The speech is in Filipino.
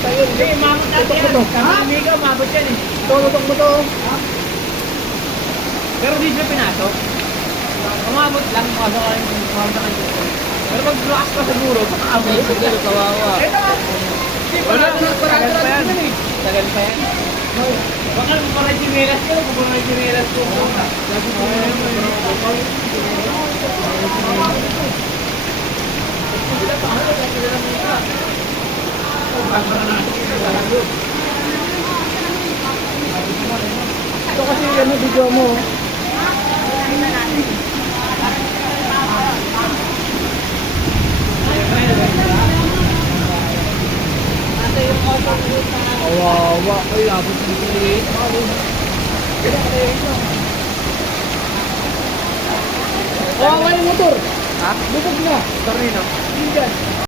Hindi, umabot natin yan. Kami ka, umabot yan eh. Tutok mo to. Pero di siya pinasok. Umabot lang, pasok ka yung umabot sa kanya. Pero pag luas pa siguro, makaabot. Siguro kawawa. Ito, wala pa tagal pa yan. Tagal pa yan. Baka para chimeras ko, para chimeras ko. Ito kasi ano video mo. Kawawa. Ay, abot dito eh. Kawawa yung motor. Ha? Bukod na. Tornino. Hindi dyan.